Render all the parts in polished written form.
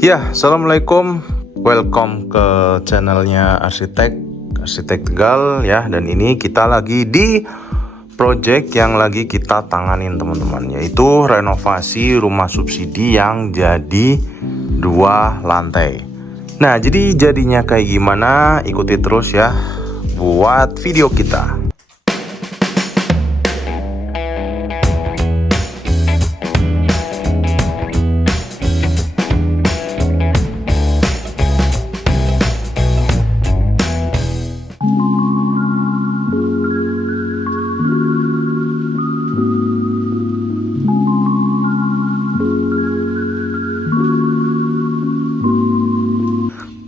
Ya, assalamualaikum, welcome ke channelnya Arsitek Tegal ya. Dan ini kita lagi di project yang lagi kita tanganin teman-teman, yaitu renovasi rumah subsidi yang jadi 2 lantai. Nah, jadi jadinya kayak gimana, ikuti terus ya buat video kita.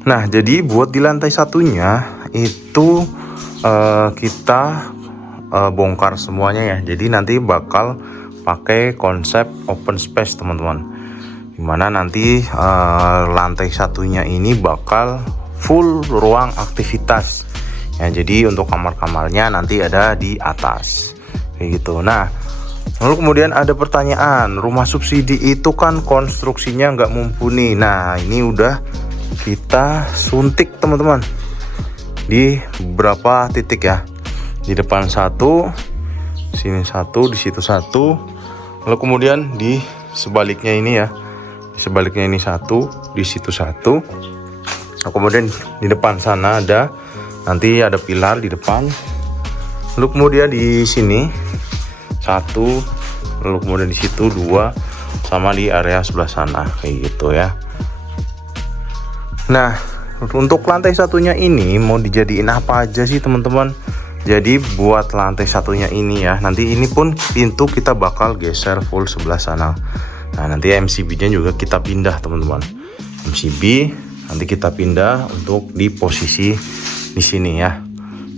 Nah, jadi buat di lantai satunya itu kita bongkar semuanya ya. Jadi nanti bakal pakai konsep open space teman-teman, dimana nanti lantai satunya ini bakal full ruang aktivitas ya. Jadi untuk kamar-kamarnya nanti ada di atas kayak gitu. Nah, lalu kemudian ada pertanyaan, rumah subsidi itu kan konstruksinya nggak mumpuni. Nah, ini udah kita suntik teman-teman di beberapa titik ya. Di depan satu, sini satu, di situ satu. Lalu kemudian di sebaliknya ini ya, di sebaliknya ini satu, di situ satu. Lalu kemudian di depan sana ada, nanti ada pilar di depan. Lalu kemudian di sini satu, lalu kemudian di situ dua, sama di area sebelah sana kayak gitu ya. Nah, untuk lantai satunya ini mau dijadiin apa aja sih teman-teman? Jadi buat lantai satunya ini ya, nanti ini pun pintu kita bakal geser full sebelah sana. Nah, nanti MCB-nya juga kita pindah teman-teman. MCB nanti kita pindah untuk di posisi di sini ya.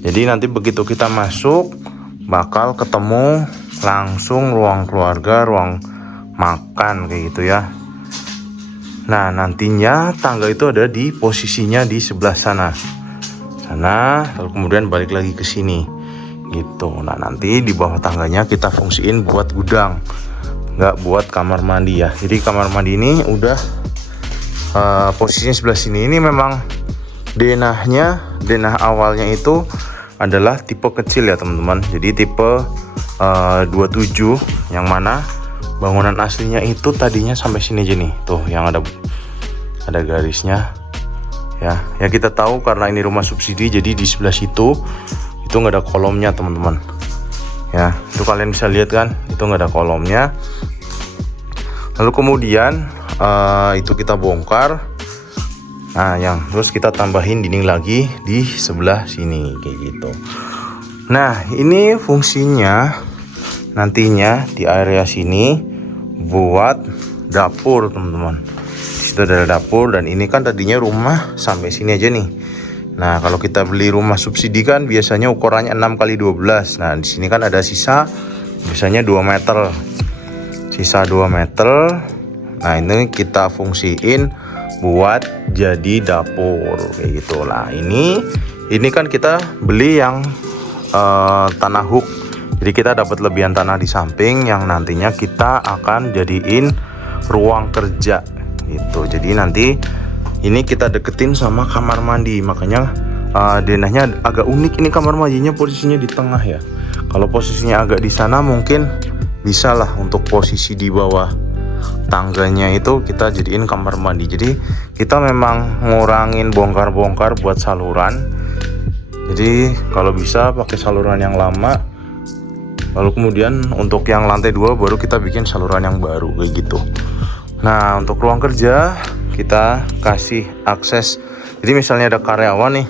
Jadi nanti begitu kita masuk bakal ketemu langsung ruang keluarga, ruang makan kayak gitu ya. Nah, nantinya tangga itu ada di posisinya di sebelah sana, lalu kemudian balik lagi ke sini gitu. Nah, nanti di bawah tangganya kita fungsiin buat gudang, nggak buat kamar mandi ya. Jadi kamar mandi ini udah posisinya sebelah sini. Ini memang denah awalnya itu adalah tipe kecil ya teman-teman. Jadi tipe 27, yang mana bangunan aslinya itu tadinya sampai sini aja nih, tuh yang ada garisnya ya. Ya kita tahu karena ini rumah subsidi, jadi di sebelah situ itu nggak ada kolomnya teman-teman ya. Itu kalian bisa lihat kan, itu nggak ada kolomnya. Lalu kemudian itu kita bongkar. Nah, terus kita tambahin dinding lagi di sebelah sini kayak gitu. Nah, ini fungsinya nantinya di area sini buat dapur teman-teman. Di situ ada dapur, dan ini kan tadinya rumah sampai sini aja nih. Nah, kalau kita beli rumah subsidi kan biasanya ukurannya 6x12. Nah, di sini kan ada sisa biasanya 2 meter. Sisa 2 meter. Nah, ini kita fungsiin buat jadi dapur kayak gitu lah. Ini kan kita beli yang tanah hook. Jadi kita dapat lebihan tanah di samping yang nantinya kita akan jadiin ruang kerja gitu. Jadi nanti ini kita deketin sama kamar mandi, makanya denahnya agak unik. Ini kamar mandinya posisinya di tengah ya. Kalau posisinya agak di sana mungkin bisa lah untuk posisi di bawah tangganya itu kita jadiin kamar mandi. Jadi kita memang ngurangin bongkar-bongkar buat saluran. Jadi kalau bisa pakai saluran yang lama. Lalu kemudian untuk yang lantai 2 baru kita bikin saluran yang baru kayak gitu. Nah, untuk ruang kerja kita kasih akses. Jadi misalnya ada karyawan nih,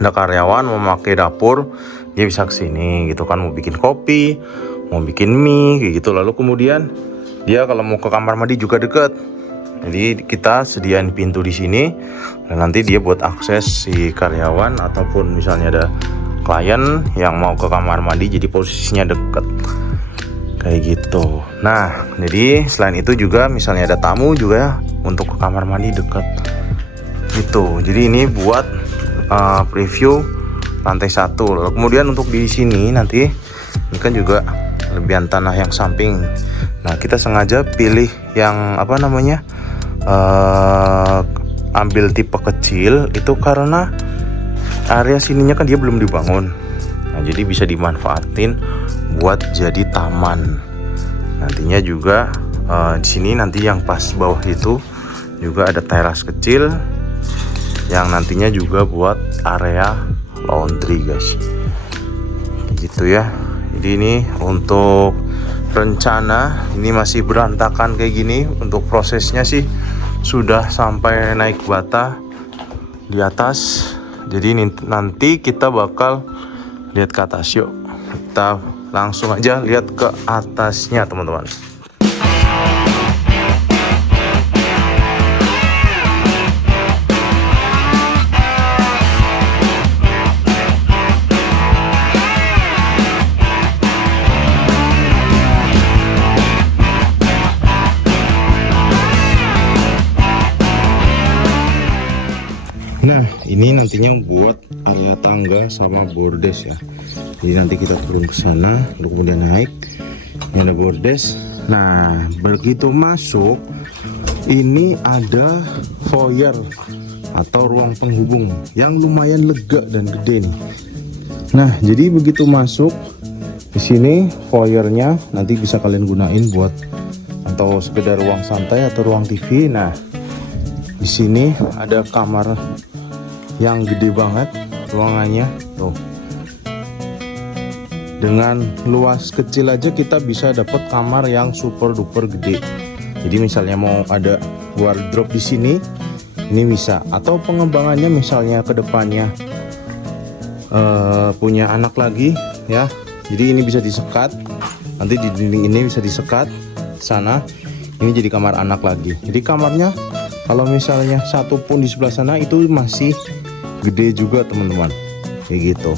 mau pakai dapur, dia bisa ke sini gitu kan, mau bikin kopi, mau bikin mie kayak gitu. Lalu kemudian dia kalau mau ke kamar mandi juga deket. Jadi kita sediain pintu di sini, dan nanti dia buat akses si karyawan ataupun misalnya ada klien yang mau ke kamar mandi, jadi posisinya deket kayak gitu. Nah, jadi selain itu juga misalnya ada tamu juga untuk ke kamar mandi deket gitu. Jadi ini buat preview lantai 1. Lalu kemudian untuk di sini nanti ini kan juga lebihan tanah yang samping. Nah, kita sengaja pilih yang ambil tipe kecil itu karena area sininya kan dia belum dibangun. Nah, jadi bisa dimanfaatin buat jadi taman. Nantinya juga di sini nanti yang pas bawah itu juga ada teras kecil yang nantinya juga buat area laundry, guys. Gitu ya. Jadi ini untuk rencana ini masih berantakan kayak gini. Untuk prosesnya sih sudah sampai naik bata di atas. Jadi nanti kita bakal lihat ke atas. Yuk kita langsung aja lihat ke atasnya, teman-teman. Nah, ini nantinya buat area tangga sama bordes ya. Jadi nanti kita turun ke sana, lalu kemudian naik. Ini ada bordes. Nah, begitu masuk, ini ada foyer atau ruang penghubung yang lumayan lega dan gede nih. Nah, jadi begitu masuk di sini foyernya nanti bisa kalian gunain buat atau sekedar ruang santai atau ruang TV. Nah, di sini ada kamar yang gede banget ruangannya tuh. Dengan luas kecil aja kita bisa dapat kamar yang super duper gede. Jadi misalnya mau ada wardrobe di sini, ini bisa. Atau pengembangannya misalnya ke depannya punya anak lagi ya. Jadi ini bisa disekat. Nanti di dinding ini bisa disekat sana. Ini jadi kamar anak lagi. Jadi kamarnya kalau misalnya satu pun di sebelah sana itu masih gede juga, teman-teman, kayak gitu.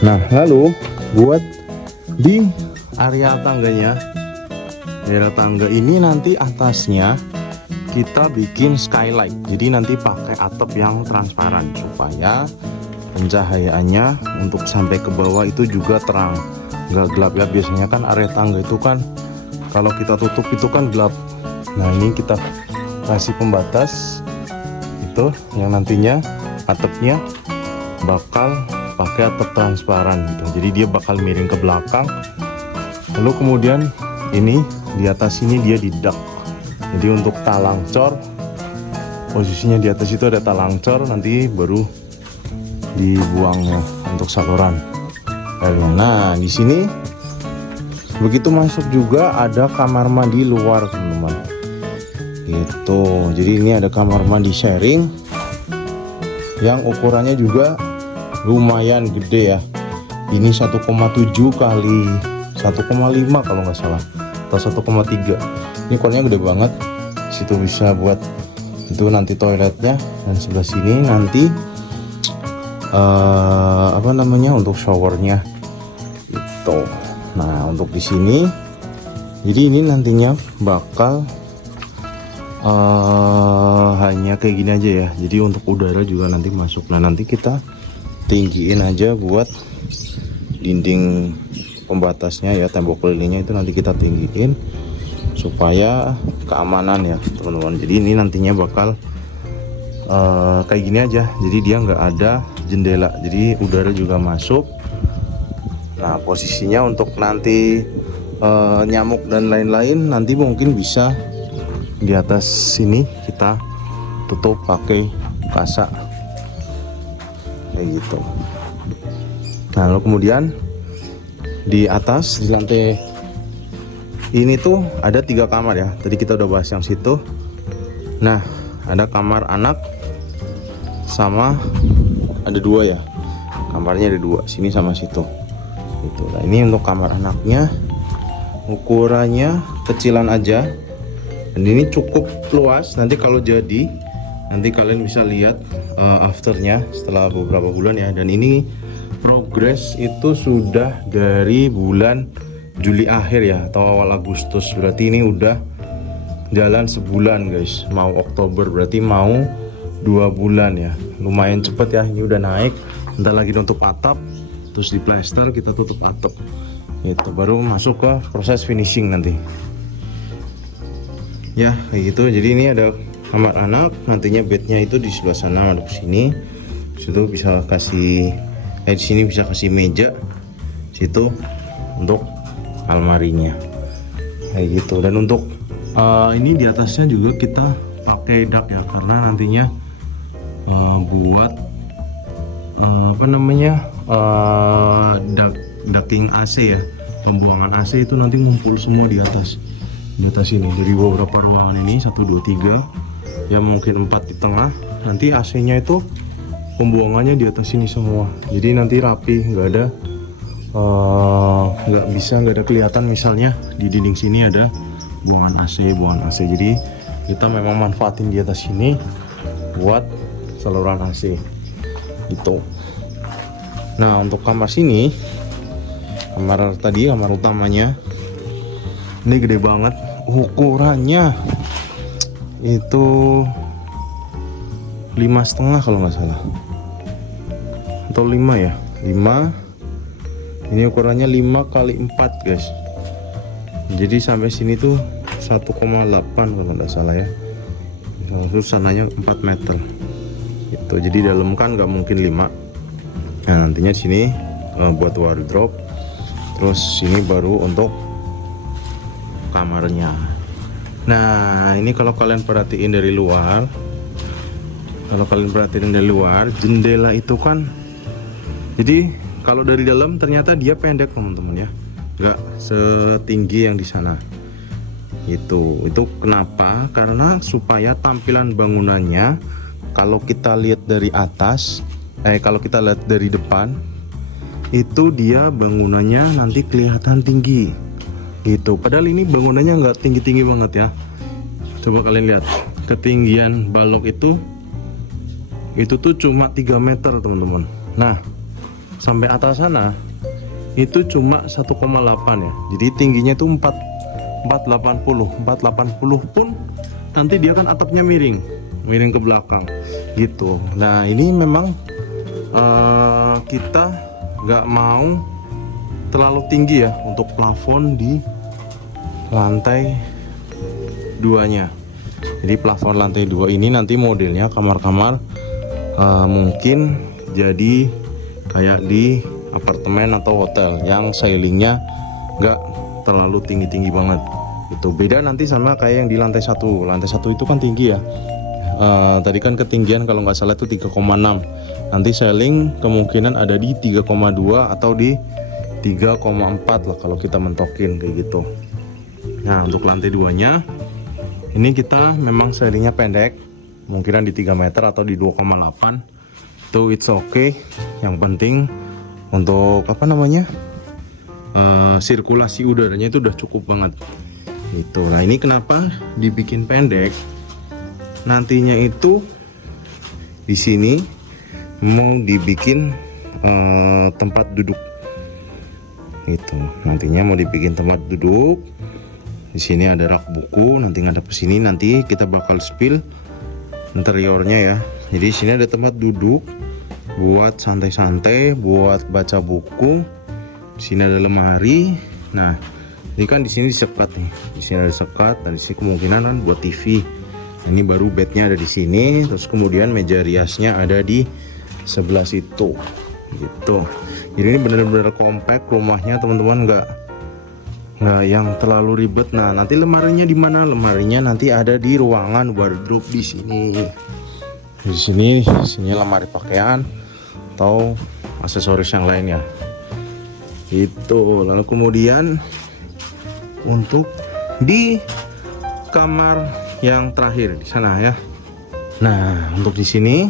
Nah, lalu buat di area tangganya, area tangga ini nanti atasnya kita bikin skylight. Jadi nanti pakai atap yang transparan supaya pencahayaannya untuk sampai ke bawah itu juga terang, nggak gelap ya. Biasanya kan area tangga itu kan kalau kita tutup itu kan gelap. Nah, ini kita kasih pembatas itu yang nantinya atapnya bakal pakai atap transparan gitu. Jadi dia bakal miring ke belakang. Lalu kemudian ini di atas ini dia di dak. Jadi untuk talang cor, posisinya di atas itu ada talang cor, nanti baru dibuangnya untuk saluran. Nah, di sini begitu masuk juga ada kamar mandi luar, teman-teman. Gitu. Jadi ini ada kamar mandi sharing yang ukurannya juga lumayan gede ya. Ini 1,7 kali 1,5 kalau nggak salah, atau 1,3. Ini ukurannya gede banget. Situ bisa buat itu nanti toiletnya, dan sebelah sini nanti apa namanya untuk showernya gitu. Nah, untuk di sini jadi ini nantinya bakal hanya kayak gini aja ya. Jadi untuk udara juga nanti masuk. Nah, nanti kita tinggiin aja buat dinding pembatasnya ya, tembok kelilingnya itu nanti kita tinggiin supaya keamanan ya, teman-teman. Jadi ini nantinya bakal kayak gini aja. Jadi dia nggak ada jendela, jadi udara juga masuk. Nah, posisinya untuk nanti nyamuk dan lain-lain nanti mungkin bisa di atas sini kita tutup pakai kasak kayak gitu. Nah, lalu kemudian di atas di lantai ini tuh ada 3 kamar ya. Tadi kita udah bahas yang situ. Nah, ada kamar anak sama ada 2 ya. Kamarnya ada 2, sini sama situ. Gitu. Nah, ini untuk kamar anaknya ukurannya kecilan aja. Dan ini cukup luas. Nanti kalau jadi, nanti kalian bisa lihat afternya setelah beberapa bulan ya. Dan ini progres itu sudah dari bulan Juli akhir ya, atau awal Agustus. Berarti ini udah jalan sebulan, guys. Mau Oktober berarti mau 2 bulan ya. Lumayan cepet ya. Ini udah naik. Ntar lagi nutup atap, terus di plaster, kita tutup atap. Itu baru masuk ke proses finishing nanti. Ya kayak gitu. Jadi ini ada kamar anak, nantinya bednya itu di sebelah sana ada sini. Situ bisa kasih di sini bisa kasih meja, situ untuk almarinya kayak gitu. Dan untuk ini di atasnya juga kita pakai dak ya, karena nantinya buat apa namanya ducting AC ya, pembuangan AC itu nanti ngumpul semua di atas ini. Dari beberapa ruangan ini 1, 2, 3 ya, mungkin 4 di tengah, nanti AC nya itu pembuangannya di atas ini semua. Jadi nanti rapi, nggak ada nggak ada kelihatan misalnya di dinding sini ada buangan AC. Jadi kita memang manfaatin di atas sini buat saluran AC gitu. Nah untuk kamar sini, kamar utamanya ini gede banget, ukurannya itu 5,5 kalau nggak salah, atau 5 ya, 5. Ini ukurannya 5 kali 4 guys. Jadi sampai sini tuh 1,8 kalau nggak salah ya. Terus sananya 4 meter itu. Jadi dalam kan nggak mungkin 5. Nah nantinya sini buat wardrobe. Terus sini baru untuk kamarnya. Nah ini kalau kalian perhatiin dari luar, jendela itu kan, jadi kalau dari dalam ternyata dia pendek teman-teman ya, nggak setinggi yang di sana. Itu kenapa? Karena supaya tampilan bangunannya, kalau kita lihat dari atas, kalau kita lihat dari depan, itu dia bangunannya nanti kelihatan tinggi gitu. Padahal ini bangunannya nggak tinggi-tinggi banget ya. Coba kalian lihat ketinggian balok itu tuh cuma 3 meter teman-teman. Nah sampai atas sana itu cuma 1,8 ya. Jadi tingginya itu 480 pun nanti dia kan atapnya miring ke belakang gitu. Nah ini memang kita nggak mau terlalu tinggi ya untuk plafon di lantai 2-nya. Jadi plafon lantai 2 ini nanti modelnya kamar-kamar mungkin jadi kayak di apartemen atau hotel yang ceilingnya nggak terlalu tinggi-tinggi banget. Itu beda nanti sama kayak yang di lantai 1. Lantai 1 itu kan tinggi ya. Tadi kan ketinggian kalau nggak salah itu 3,6. Nanti ceiling kemungkinan ada di 3,2 atau di 3,4 lah kalau kita mentokin kayak gitu. Nah untuk lantai 2-nya ini kita memang ceilingnya pendek, kemungkinan di 3 meter atau di 2,8. Itu it's okay. Yang penting untuk apa namanya sirkulasi udaranya itu udah cukup banget gitu. Nah ini kenapa dibikin pendek, nantinya itu di sini mau dibikin tempat duduk itu. Nantinya mau dibikin tempat duduk. Di sini ada rak buku, nanti ngadep ke sini, nanti kita bakal spill interiornya ya. Jadi sini ada tempat duduk buat santai-santai, buat baca buku. Di sini ada lemari. Nah, ini kan di sini disekat nih. Di sini ada sekat, dan di sini kemungkinan kan buat TV. Ini baru bednya ada di sini, terus kemudian meja riasnya ada di sebelah situ. Gitu. Jadi ini benar-benar kompak rumahnya, teman-teman, nggak yang terlalu ribet. Nah, nanti lemarinya di mana? Lemarinya nanti ada di ruangan wardrobe di sini. Di sini lemari pakaian atau aksesoris yang lain ya. Itu. Lalu kemudian untuk di kamar yang terakhir di sana ya. Nah, untuk di sini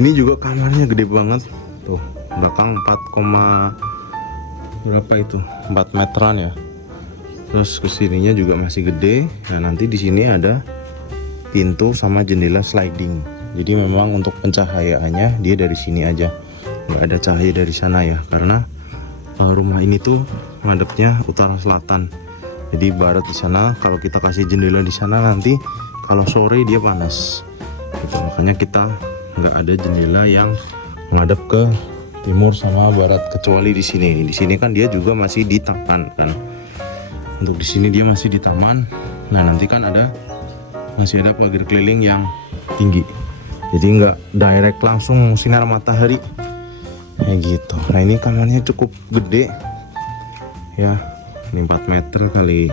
ini juga kamarnya gede banget. Tuh, belakang 4 meteran ya. Terus kesininya juga masih gede. Nah, nanti di sini ada pintu sama jendela sliding. Jadi memang untuk pencahayaannya dia dari sini aja, nggak ada cahaya dari sana ya, karena rumah ini tuh ngadepnya utara selatan. Jadi barat di sana. Kalau kita kasih jendela di sana nanti kalau sore dia panas. Gitu. Makanya kita nggak ada jendela yang menghadap ke timur sama barat, kecuali di sini. Di sini kan dia juga masih di taman kan. Untuk di sini dia masih di taman. Nah nanti kan masih ada pagar keliling yang tinggi, jadi nggak direct langsung sinar matahari kayak gitu. Nah ini kamarnya cukup gede ya, ini 4 meter kali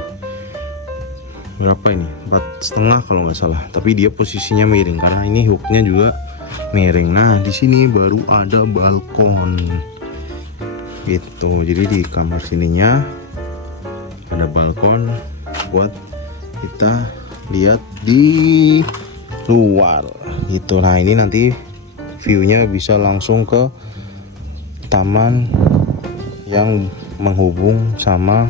berapa ini, 4,5 kalau nggak salah. Tapi dia posisinya miring karena ini hooknya juga miring. Nah di sini baru ada balkon gitu, jadi di kamar sininya ada balkon buat kita lihat di luar gitu. Nah ini nanti viewnya bisa langsung ke taman yang menghubung sama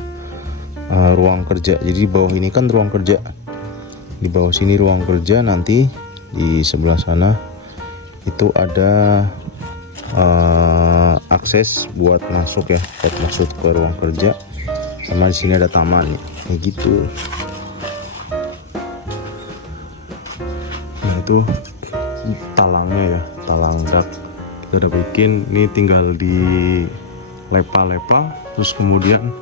ruang kerja. Jadi di bawah ini kan ruang kerja, di bawah sini ruang kerja, nanti di sebelah sana itu ada akses buat masuk ya, buat masuk ke ruang kerja, sama di sini ada taman kayak gitu. Nah itu talangnya ya, talang dak kita udah bikin, ini tinggal di lepa-lepa terus kemudian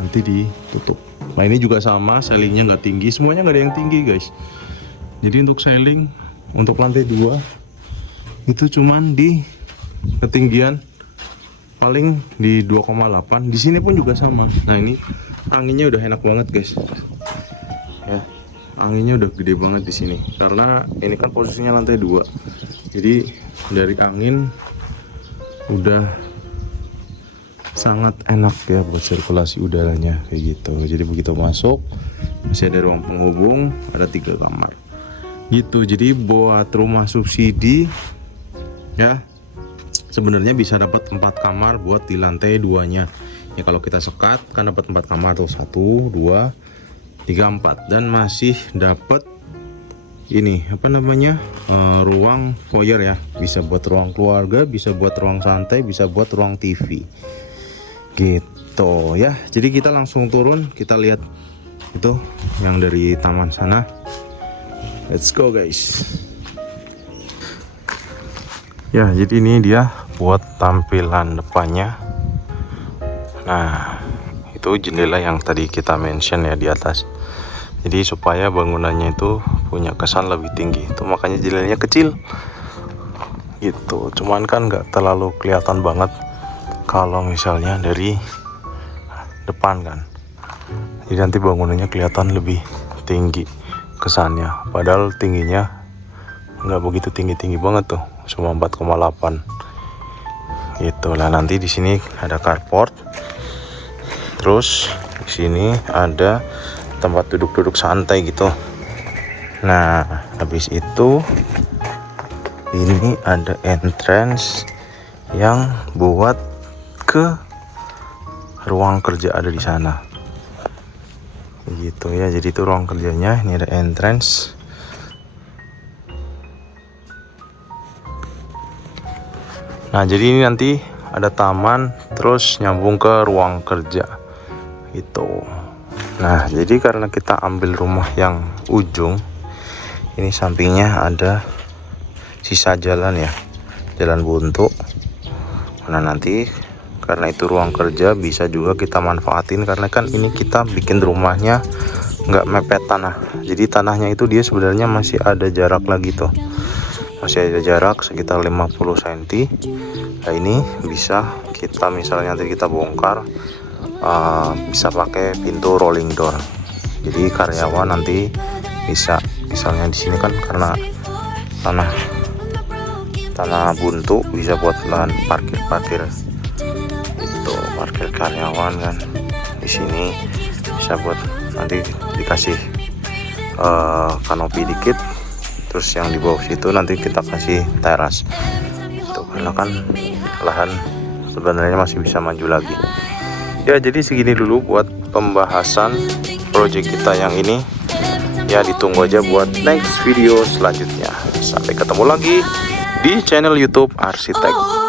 nanti ditutup. Nah ini juga sama, ceilingnya nggak tinggi, semuanya nggak ada yang tinggi guys. Jadi untuk ceiling untuk lantai 2 itu cuman di ketinggian paling di 2,8. Di sini pun juga sama. Nah ini anginnya udah enak banget guys ya, anginnya udah gede banget di sini karena ini kan posisinya lantai 2, jadi dari angin udah sangat enak ya buat sirkulasi udaranya kayak gitu. Jadi begitu masuk masih ada ruang penghubung, ada 3 kamar gitu. Jadi buat rumah subsidi ya sebenarnya bisa dapat 4 kamar buat di lantai 2-nya ya. Kalau kita sekat kan dapat 4 kamar tuh, 1, 2, 3, 4, dan masih dapat ini apa namanya ruang foyer ya, bisa buat ruang keluarga, bisa buat ruang santai, bisa buat ruang TV gitu ya. Jadi kita langsung turun, kita lihat itu yang dari taman sana. Let's go guys. Ya jadi ini dia buat tampilan depannya. Nah itu jendela yang tadi kita mention ya di atas, jadi supaya bangunannya itu punya kesan lebih tinggi, itu makanya jendelanya kecil gitu. Cuman kan nggak terlalu kelihatan banget kalau misalnya dari depan kan, jadi nanti bangunannya kelihatan lebih tinggi kesannya, padahal tingginya nggak begitu tinggi banget tuh, cuma 4,8 gitu lah. Nanti di sini ada carport, terus di sini ada tempat duduk santai gitu. Nah habis itu ini ada entrance yang buat ke ruang kerja, ada di sana gitu ya. Jadi itu ruang kerjanya, ini ada entrance. Nah jadi ini nanti ada taman terus nyambung ke ruang kerja gitu. Nah jadi karena kita ambil rumah yang ujung, ini sampingnya ada sisa jalan ya, jalan buntu. Nah nanti karena itu ruang kerja, bisa juga kita manfaatin karena kan ini kita bikin rumahnya nggak mepet tanah, jadi tanahnya itu dia sebenarnya masih ada jarak lagi tuh, masih ada jarak sekitar 50 cm. Nah ini bisa kita misalnya nanti kita bongkar, bisa pakai pintu rolling door, jadi karyawan nanti bisa misalnya di sini kan karena tanah buntu, bisa buat lahan parkir itu, parkir karyawan kan di sini bisa buat nanti dikasih kanopi dikit, terus yang di bawah situ nanti kita kasih teras itu, karena kan lahan sebenarnya masih bisa maju lagi ya. Jadi segini dulu buat pembahasan project kita yang ini ya, ditunggu aja buat next video selanjutnya. Sampai ketemu lagi di channel YouTube Arsitek.